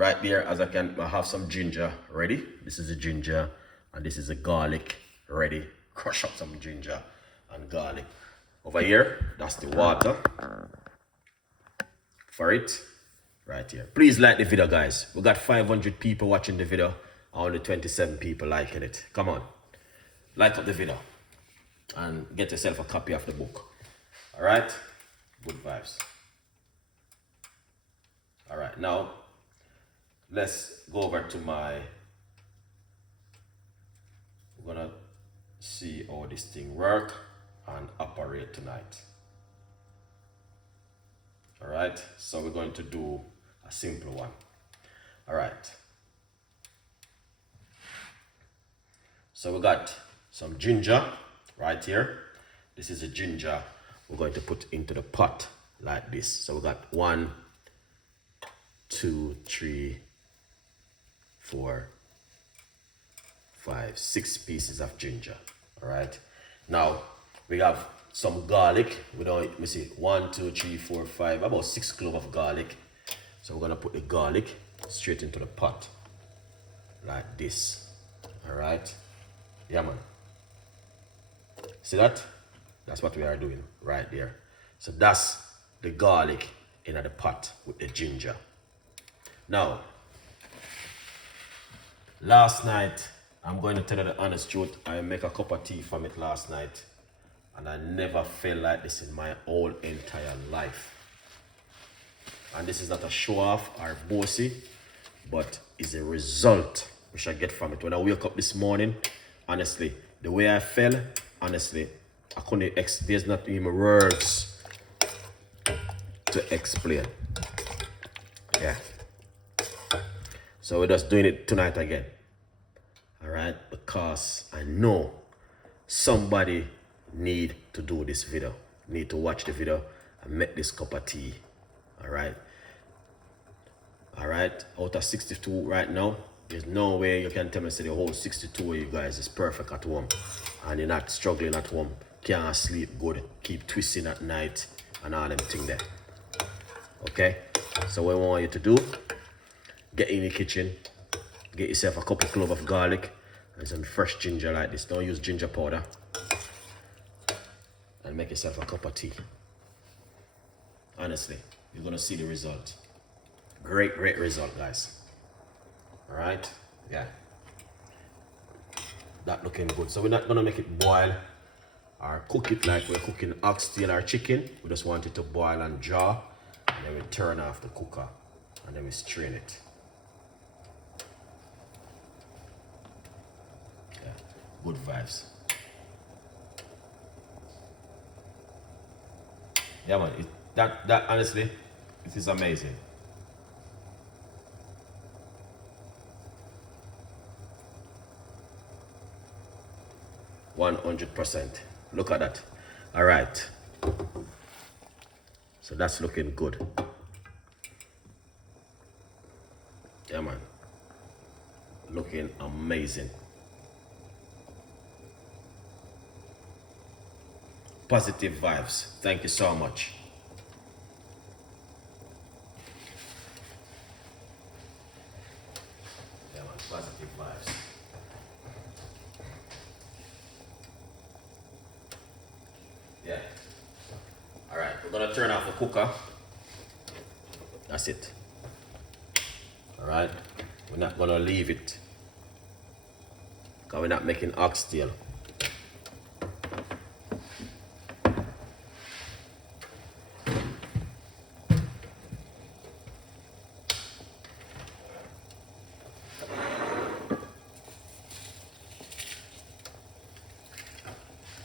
right there, as I have some ginger ready. This is the ginger, and this is the garlic ready. Crush up some ginger and garlic. Over here, that's the water for it, right here. Please like the video, guys. We got 500 people watching the video, only 27 people liking it. Come on, like up the video and get yourself a copy of the book. All right, good vibes. All right, now let's go over to we're gonna see how this thing work and operate tonight. All right, so we're going to do a simple one. All right, so we got some ginger right here. This is a ginger we're going to put into the pot like this. So we got 1, 2, 3, 4, 5, 6 pieces of ginger. All right, now we have some garlic. Let me see, 1, 2, 3, 4, 5, about 6 cloves of garlic. So we're gonna put the garlic straight into the pot like this. All right, yeah man, see that? That's what we are doing right there. So that's the garlic in the pot with the ginger. Now, last night, I'm going to tell you the honest truth, I make a cup of tea from it last night, and I never felt like this in my whole entire life. And this is not a show off or bossy, but it's a result which I get from it. When I wake up this morning, honestly, the way I felt, honestly, I couldn't, there's not even words to explain. Yeah. So we're just doing it tonight again. All right, because I know somebody need to do this video, need to watch the video and make this cup of tea. All right, out of 62 right now, there's no way you can tell me say the whole 62 of you guys is perfect at home and you're not struggling at home, can't sleep good, keep twisting at night and all them things there. Okay, so what I want you to do, get in the kitchen, get yourself a couple cloves of garlic and some fresh ginger like this. Don't use ginger powder. And make yourself a cup of tea. Honestly, you're gonna see the result. Great result, guys. All right, yeah. That looking good. So we're not gonna make it boil or cook it like we're cooking oxtail or chicken. We just want it to boil and draw, and then we turn off the cooker and then we strain it. Yeah, good vibes. Yeah man, that honestly, it is amazing. %100%. Look at that. All right. So that's looking good. Yeah man. Looking amazing. Positive vibes. Thank you so much. Yeah man, positive vibes. Yeah. All right, we're gonna turn off the cooker. That's it. All right, we're not gonna leave it because we're not making oxtail.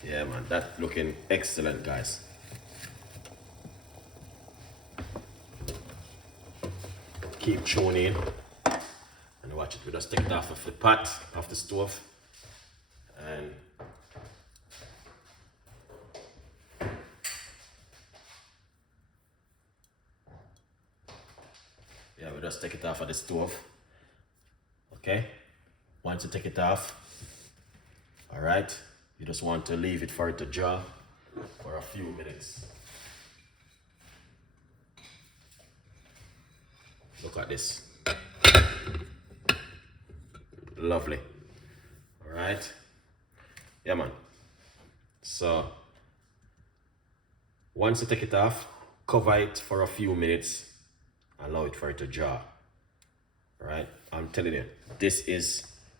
Yeah man, that's looking excellent, guys. Keep tuning and watch it. We just take it off of the pot, off the stove, and yeah, we just take it off of the stove. Okay, once you take it off, all right, you just want to leave it for it to draw for a few minutes. Look at this. lovely. All right. Yeah, man. So once you take it off, cover it for a few minutes, allow it for it to jar. All right. I'm telling you, this is